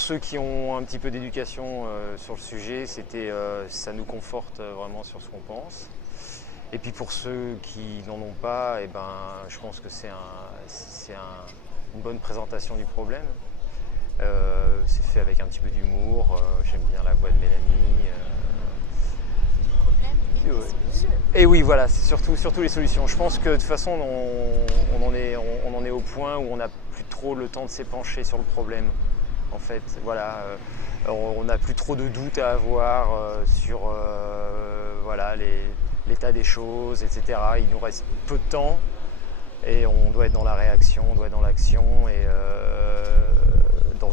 pour ceux qui ont un petit peu d'éducation sur le sujet, ça nous conforte vraiment sur ce qu'on pense. Et puis pour ceux qui n'en ont pas, eh ben, je pense que une bonne présentation du problème. C'est fait avec un petit peu d'humour, j'aime bien la voix de Mélanie. Et oui, voilà, c'est surtout les solutions. Je pense que de toute façon, on en est au point où on n'a plus trop le temps de s'épancher sur le problème. En fait, voilà, on n'a plus trop de doutes à avoir sur voilà, l'état des choses, etc. Il nous reste peu de temps et on doit être dans la réaction, on doit être dans l'action et dans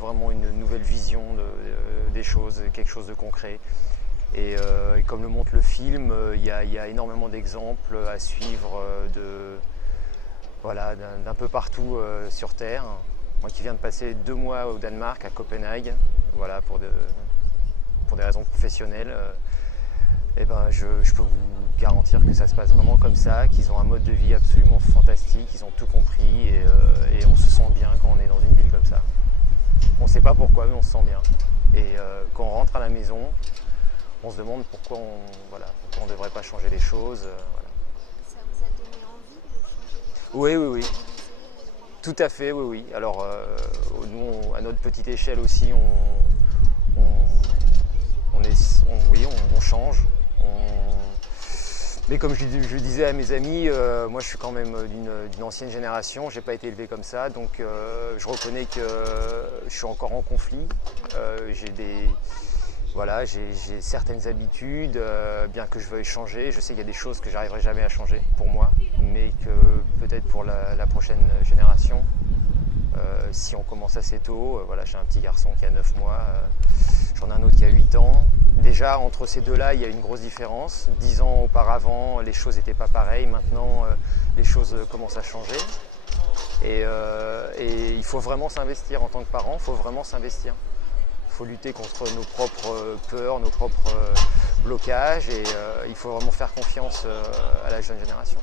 vraiment une nouvelle vision des choses, quelque chose de concret. Et comme le montre le film, il y a énormément d'exemples à suivre voilà, d'un peu partout sur Terre. Moi qui viens de passer 2 mois au Danemark, à Copenhague, voilà, pour des raisons professionnelles, eh ben, je peux vous garantir que ça se passe vraiment comme ça, qu'ils ont un mode de vie absolument fantastique, ils ont tout compris et on se sent bien quand on est dans une ville comme ça. On ne sait pas pourquoi, mais on se sent bien. Et quand on rentre à la maison, on se demande pourquoi on ne devrait pas changer les choses. Voilà. Ça vous a donné envie de changer les choses? Oui. Tout à fait, oui. Alors, nous, à notre petite échelle aussi, on change. Mais comme je disais à mes amis, moi je suis quand même d'une ancienne génération, j'ai pas été élevé comme ça, donc je reconnais que je suis encore en conflit. J'ai certaines habitudes, bien que je veuille changer. Je sais qu'il y a des choses que j'arriverai jamais à changer pour moi, mais que peut-être pour la prochaine génération, si on commence assez tôt, voilà, j'ai un petit garçon qui a 9 mois, j'en ai un autre qui a 8 ans. Déjà, entre ces deux-là, il y a une grosse différence. 10 ans auparavant, les choses n'étaient pas pareilles. Maintenant, les choses commencent à changer. Et il faut vraiment s'investir en tant que parent, il faut vraiment s'investir. Il faut lutter contre nos propres peurs, nos propres blocages et il faut vraiment faire confiance à la jeune génération.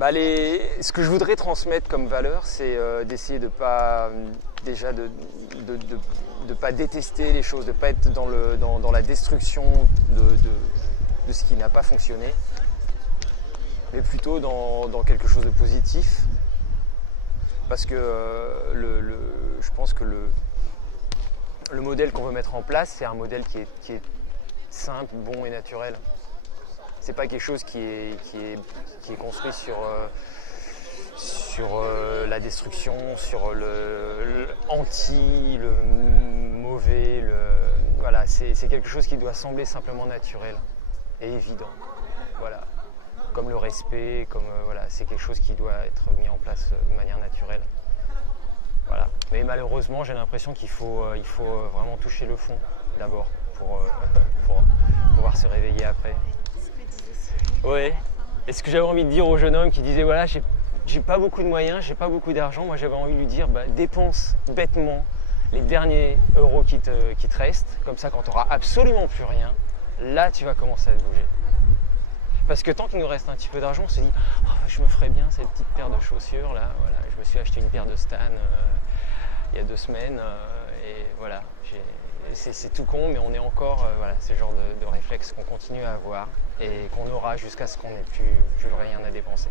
Ce que je voudrais transmettre comme valeur, c'est d'essayer de pas pas détester les choses, de ne pas être dans la destruction de ce qui n'a pas fonctionné, mais plutôt dans quelque chose de positif. Parce que je pense que le modèle qu'on veut mettre en place, c'est un modèle qui est simple, bon et naturel. C'est pas quelque chose qui est construit sur la destruction, sur le anti, le mauvais. Voilà, c'est quelque chose qui doit sembler simplement naturel et évident. Voilà. Comme le respect, voilà, c'est quelque chose qui doit être mis en place de manière naturelle. Voilà. Mais malheureusement, j'ai l'impression qu'il faut vraiment toucher le fond d'abord pour pouvoir se réveiller après. Ouais. Et ce que j'avais envie de dire au jeune homme qui disait voilà, j'ai pas beaucoup de moyens, j'ai pas beaucoup d'argent, moi j'avais envie de lui dire dépense bêtement les derniers euros qui te restent, comme ça quand tu n'auras absolument plus rien, là tu vas commencer à te bouger. Parce que tant qu'il nous reste un petit peu d'argent, on se dit je me ferais bien cette petite paire de chaussures là, voilà, je me suis acheté une paire de Stan il y a 2 semaines et voilà, c'est tout con, mais on est encore, voilà, c'est le genre de réflexe qu'on continue à avoir et qu'on aura jusqu'à ce qu'on n'ait plus rien à dépenser.